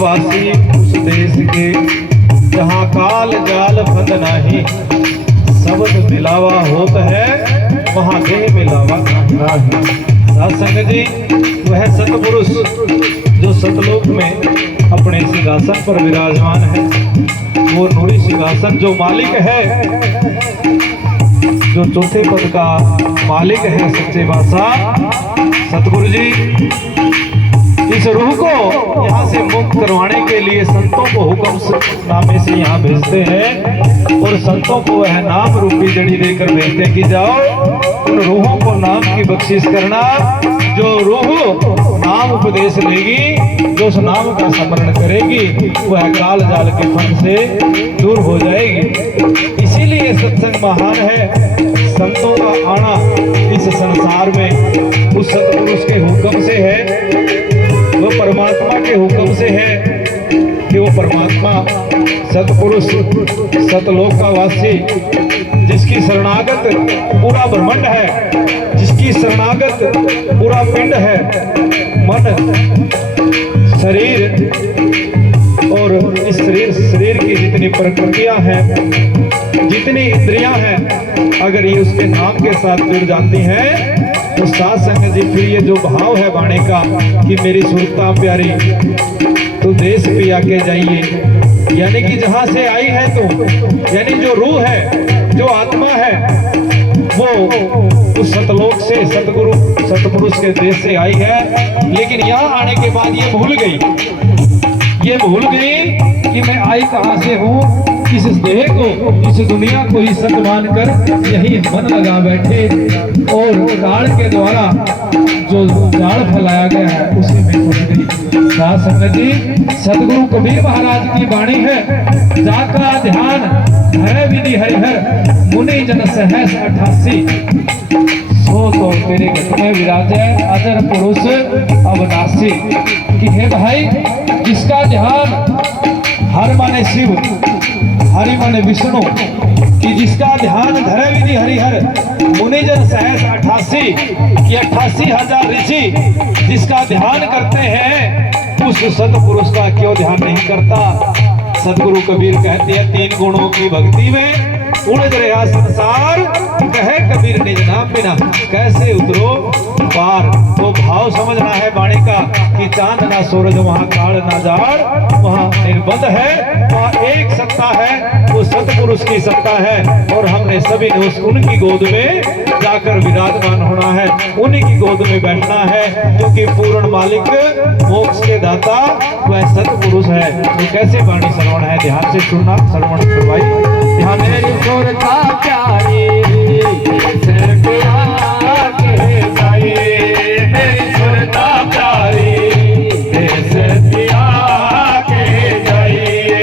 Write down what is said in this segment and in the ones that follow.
वासी उस देश के जहाँ काल जाल फंद नाही, शब्द मिलावा होत है वहाँ देह मिलावा नहीं। सत्संग जी वह सतपुरुष जो सतलोक में अपने सिंहासन पर विराजमान है, वो नूरी सिंहासन जो मालिक है, जो चौथे पद का मालिक है सच्चे बादशाह सतगुरु जी, इस रूह को यहाँ से मुक्त करवाने के लिए संतों को हुक्म नामे से यहाँ भेजते हैं और संतों को वह नाम रूपी जड़ी देकर भेजते कि जाओ उन रूहों को नाम की बख्शिश करना। जो रूह नाम उपदेश लेगी, जो उस नाम का स्मरण करेगी, वह काल जाल के फन से दूर हो जाएगी। इसीलिए सत्संग महान है। संतों का आना इस संसार में उस सतपुरुष के हुक्म से है, वो परमात्मा के हुक्म से है। परमात्मा सतपुरुष सतलोक का वासी, जिसकी शरणागत पूरा ब्रह्मांड है, जिसकी शरणागत पूरा पिंड है, मन शरीर और इस शरीर की जितनी प्रकृतियां हैं, जितनी इंद्रियां हैं, अगर ये उसके नाम के साथ जुड़ जाती हैं तो साथ संगत जी फिर ये जो भाव है बाणे का कि मेरी सुरता प्यारी तो देश पिया के जाइए, यानी कि जहां से आई है तो यानी जो रूह है, जो आत्मा है, वो उस सतलोक से सतगुरु सतपुरुष के देश से आई है। लेकिन यहाँ आने के बाद ये भूल गई कि मैं आई कहाँ से हूँ, इस देह को, इस दुनिया को ही सत मान कर यही मन लगा बैठे और काल के द्वारा जो जाल फैलाया गया है उसी में फंस गई। साथ संगत जी, सतगुरु कबीर महाराज की वाणी है, जाका ध्यान धरे विधि हरिहर मुनि जन सहस 88, सो तो तेरे घट में विराजे अजर पुरुष अविनाशी। कि हे भाई, जिसका ध्यान हर माने शिव, हरि माने विष्णु, कि जिसका ध्यान धरे विधि हरिहर मुनिजन सहस 88, कि 88,000 ऋषि जिसका ध्यान करते हैं उस सतपुरुष का क्यों ध्यान नहीं करता। सदगुरु कबीर कहते हैं 3 गुणों की भक्ति में उलझ रहा संसार, कहे कबीर निज नाम बिना कैसे उतरो पार। तो भाव समझना है वाणी का कि चांद ना सूरज वहाँ काल ना जाड़, वहाँ निर्बंध है, वहाँ एक सत्ता है, वो सतपुरुष की सत्ता है। और हमने सभी ने उनकी गोद में जाकर विराजमान होना है, उन्हीं की गोद में बैठना है, क्योंकि पूर्ण मालिक मोक्ष के दाता वह सतपुरुष है। तो कैसे वाणी श्रवण है, ध्यान से सुनना, श्रवण करवाई ध्यान से। सुरता प्यारी मेरी सुरता प्यारी देश पिया के जाइए, मेरी सुरता प्यारी देश पिया के जाइए।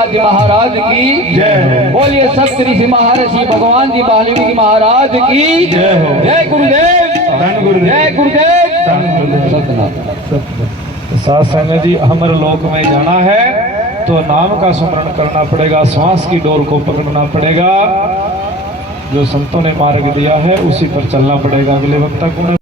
रघुनाथ जी महाराज की जय। बोलिए सप्त ऋषि महर्षि भगवान जी वाल्मीकि महाराज की जय हो। जय गुरुदेव, धन गुरुदेव। जय गुरुदेव, धन गुरुदेव। सतनाम। साथ संगत जी, अमर लोक में जाना है तो नाम का स्मरण करना पड़ेगा, श्वास की डोर को पकड़ना पड़ेगा, जो संतों ने मार्ग दिया है उसी पर चलना पड़ेगा। अगले वक्ता को